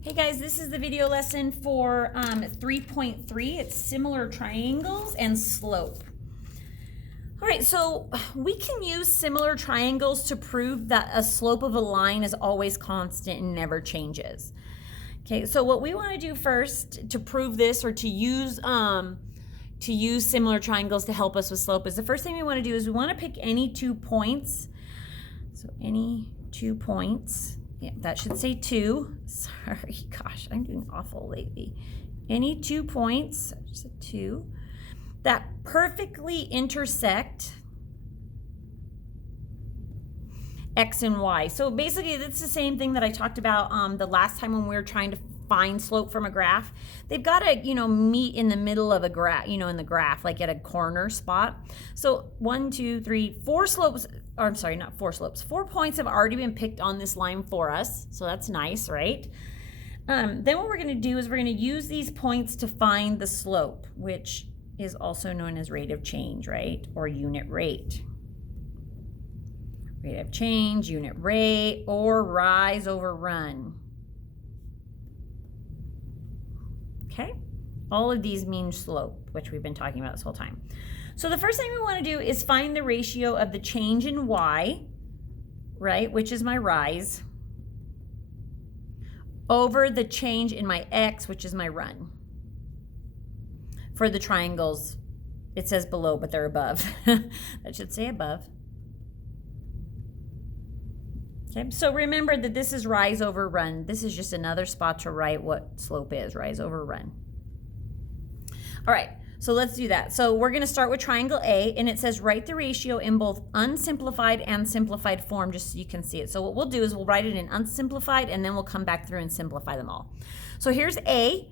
Hey guys, this is the video lesson for 3.3. It's similar triangles and slope. All right, so we can use similar triangles to prove that a slope of a line is always constant and never changes. Okay, so what we want to do first to prove this, or to use similar triangles to help us with slope, is the first thing we want to do is we want to pick any 2 points. So any 2 points. Yeah, that should say 2. Sorry, gosh, I'm doing awful lately. Any 2 points, just a 2, that perfectly intersect X and Y. So basically, that's the same thing that I talked about the last time when we were trying to find slope from a graph. They've got to, meet in the middle of a graph, in the graph, like at a corner spot. So 1, 2, 3, 4 slopes, or I'm sorry, not 4 slopes. 4 points have already been picked on this line for us. So that's nice, right? Then what we're going to do is we're going to use these points to find the slope, which is also known as rate of change, right? Or unit rate. Rate of change, unit rate, or rise over run. Okay? All of these mean slope, which we've been talking about this whole time. So the first thing we want to do is find the ratio of the change in Y, right, which is my rise, over the change in my X, which is my run. For the triangles, it says below, but they're above. That should say above. Okay, so remember that this is rise over run. This is just another spot to write what slope is, rise over run. All right, so let's do that. So we're going to start with triangle A, and it says write the ratio in both unsimplified and simplified form, just so you can see it. So what we'll do is we'll write it in unsimplified, and then we'll come back through and simplify them all. So here's A.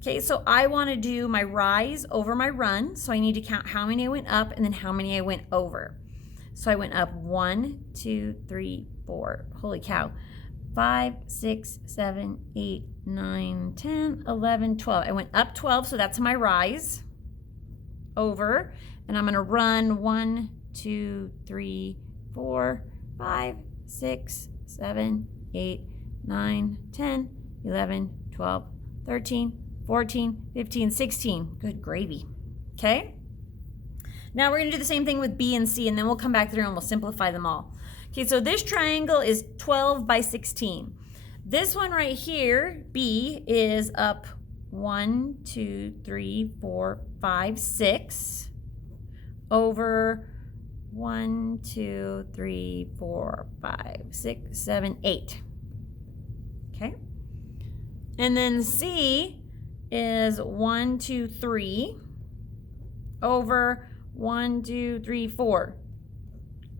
Okay, so I want to do my rise over my run, so I need to count how many I went up and then how many I went over. So I went up 1, 2, 3, 4. Holy cow. 5, 6, 7, 8, 9, 10, 11, 12. I went up 12, so that's my rise over. And I'm going to run 1, 2, 3, 4, 5, 6, 7, 8, 9, 10, 11, 12, 13, 14, 15, 16. Good gravy. Okay? Now we're going to do the same thing with B and C, and then we'll come back through and we'll simplify them all. Okay, so this triangle is 12 by 16. This one right here, B, is up 1, 2, 3, 4, 5, 6 over 1, 2, 3, 4, 5, 6, 7, 8. Okay? And then C is 1, 2, 3 over 1, 2, 3, 4.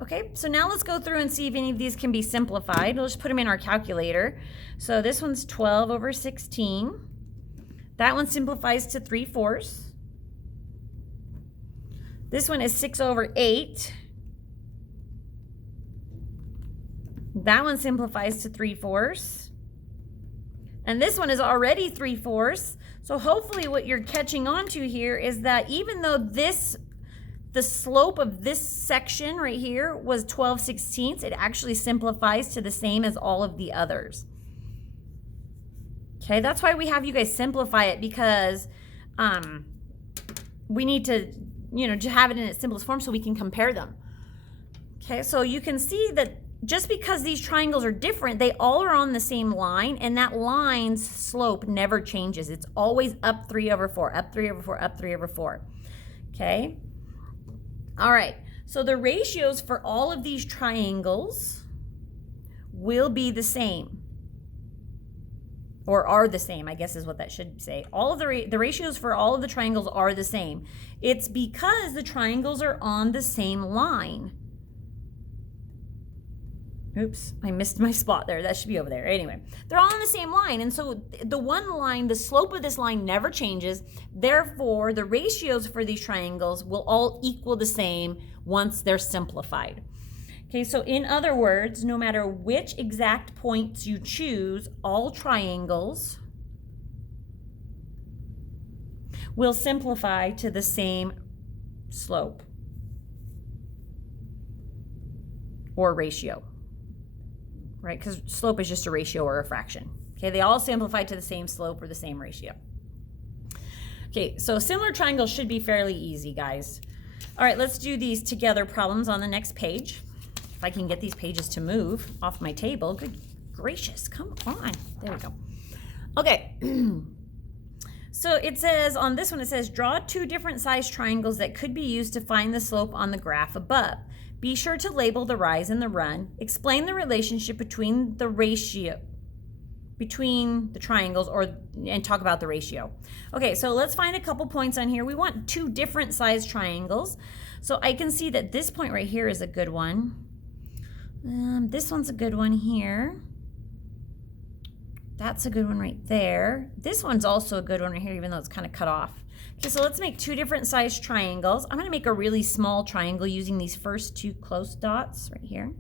Okay, so now let's go through and see if any of these can be simplified. We'll just put them in our calculator. So this one's 12 over 16. That one simplifies to 3/4. This one is 6 over 8. That one simplifies to 3/4. And this one is already 3/4. So hopefully what you're catching on to here is that even though the slope of this section right here was 12/16, it actually simplifies to the same as all of the others. Okay, that's why we have you guys simplify it, because we need to, to have it in its simplest form so we can compare them. Okay, so you can see that just because these triangles are different, they all are on the same line, and that line's slope never changes. It's always up 3 over 4, up 3 over 4, up 3 over 4. Okay? All right, so the ratios for all of these triangles will be the same, or are the same, I guess is what that should say. All of the ratios for all of the triangles are the same. It's because the triangles are on the same line. Oops, I missed my spot there. That should be over there. Anyway, they're all on the same line. And so the one line, the slope of this line never changes. Therefore, the ratios for these triangles will all equal the same once they're simplified. Okay, so in other words, no matter which exact points you choose, all triangles will simplify to the same slope or ratio. Right? Because slope is just a ratio or a fraction. Okay, they all simplify to the same slope or the same ratio. Okay, so similar triangles should be fairly easy, guys. All right, let's do these together problems on the next page. If I can get these pages to move off my table. Good gracious, come on. There we go. Okay. So it says, on this one, it says, draw two different sized triangles that could be used to find the slope on the graph above. Be sure to label the rise and the run. Explain the relationship between the triangles and talk about the ratio. Okay, so let's find a couple points on here. We want two different sized triangles. So I can see that this point right here is a good one. This one's a good one here. That's a good one right there. This one's also a good one right here, even though it's kind of cut off. Okay, so let's make two different sized triangles. I'm gonna make a really small triangle using these first two close dots right here.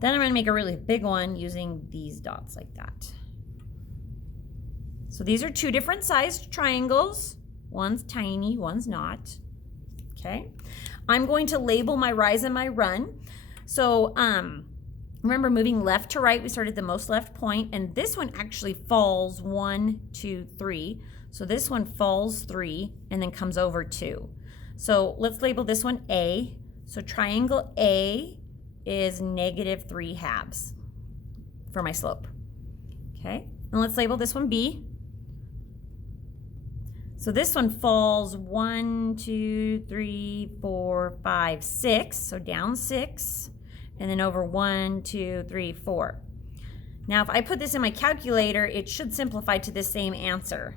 Then I'm gonna make a really big one using these dots like that. So these are two different sized triangles. One's tiny, one's not. Okay, I'm going to label my rise and my run. So remember, moving left to right, we started at the most left point, and this one actually falls 1, 2, 3. So this one falls 3 and then comes over 2. So let's label this one A. So triangle A is -3/2 for my slope. Okay, and let's label this one B. So this one falls 1, 2, 3, 4, 5, 6. So down 6. And then over 1, 2, 3, 4. Now, if I put this in my calculator, it should simplify to the same answer.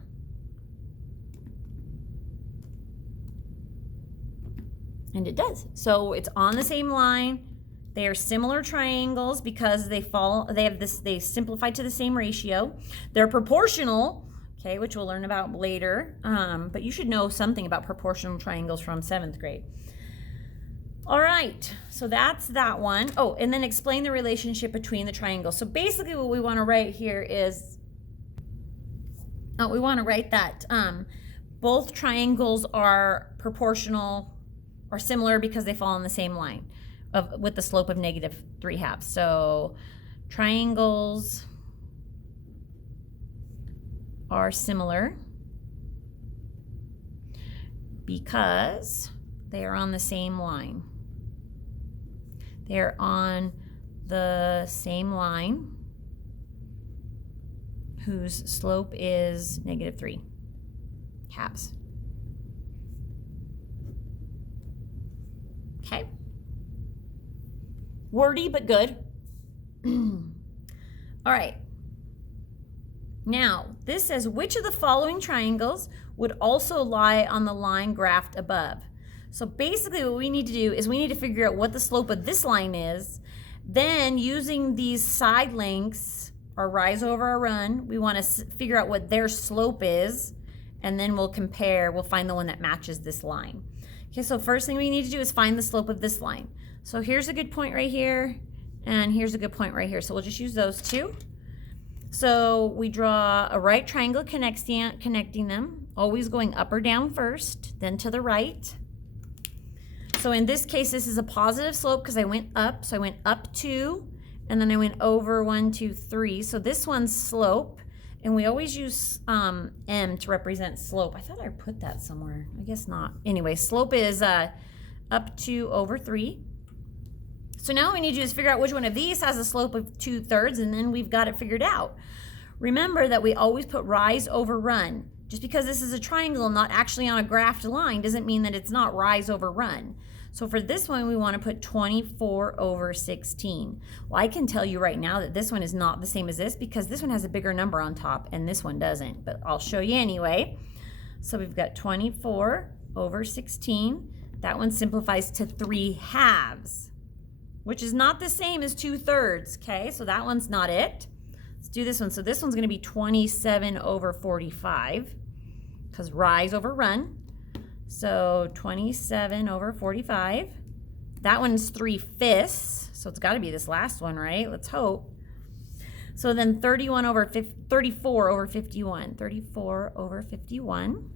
And it does. So it's on the same line. They are similar triangles because they simplify to the same ratio. They're proportional, okay, which we'll learn about later. But you should know something about proportional triangles from 7th grade. All right, so that's that one. Oh, and then explain the relationship between the triangles. So basically what we want to write here is, we want to write that both triangles are proportional or similar because they fall on the same line with the slope of -3/2. So triangles are similar because they are on the same line. They're on the same line whose slope is -3/2. Okay. Wordy, but good. All right. Now, this says, which of the following triangles would also lie on the line graphed above? So basically what we need to do is we need to figure out what the slope of this line is. Then using these side lengths, our rise over our run, we want to figure out what their slope is. And then we'll compare, we'll find the one that matches this line. Okay, so first thing we need to do is find the slope of this line. So here's a good point right here, and here's a good point right here. So we'll just use those two. So we draw a right triangle connecting them, always going up or down first, then to the right. So in this case, this is a positive slope because I went up. So I went up 2, and then I went over 1, 2, 3. So this one's slope, and we always use M to represent slope. I thought I put that somewhere. I guess not. Anyway, slope is up 2 over 3. So now what we need to do is figure out which one of these has a slope of 2/3, and then we've got it figured out. Remember that we always put rise over run. Just because this is a triangle, not actually on a graphed line, doesn't mean that it's not rise over run. So for this one, we want to put 24 over 16. Well, I can tell you right now that this one is not the same as this because this one has a bigger number on top and this one doesn't, but I'll show you anyway. So we've got 24 over 16. That one simplifies to 3/2, which is not the same as 2/3, okay? So that one's not it. Let's do this one. So this one's gonna be 27 over 45 because rise over run. So 27 over 45. That one's 3/5, so it's gotta be this last one, right? Let's hope. So then 34 over 51. 34 over 51.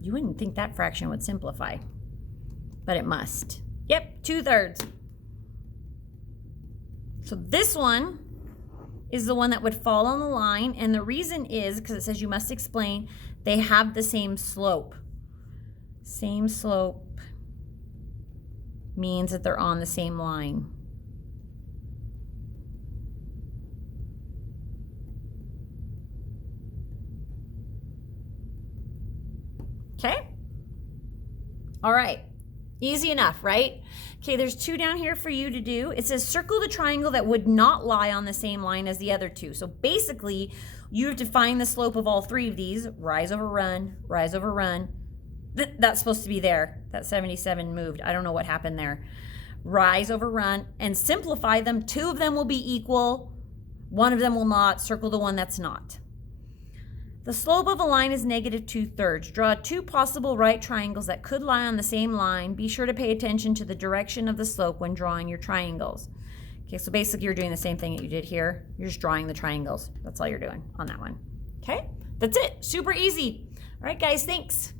You wouldn't think that fraction would simplify, but it must. Yep, 2/3. So this one is the one that would fall on the line. And the reason is because it says you must explain they have the same slope. Same slope means that they're on the same line. Okay? All right. Easy enough, right? Okay, there's 2 down here for you to do. It says circle the triangle that would not lie on the same line as the other 2. So basically, you have to find the slope of all 3 of these. Rise over run, rise over run. That's supposed to be there. That 77 moved. I don't know what happened there. Rise over run and simplify them. 2 of them will be equal. 1 of them will not. Circle the one that's not. The slope of a line is negative 2/3. Draw 2 possible right triangles that could lie on the same line. Be sure to pay attention to the direction of the slope when drawing your triangles. Okay, so basically you're doing the same thing that you did here. You're just drawing the triangles. That's all you're doing on that one. Okay, that's it. Super easy. All right, guys, thanks.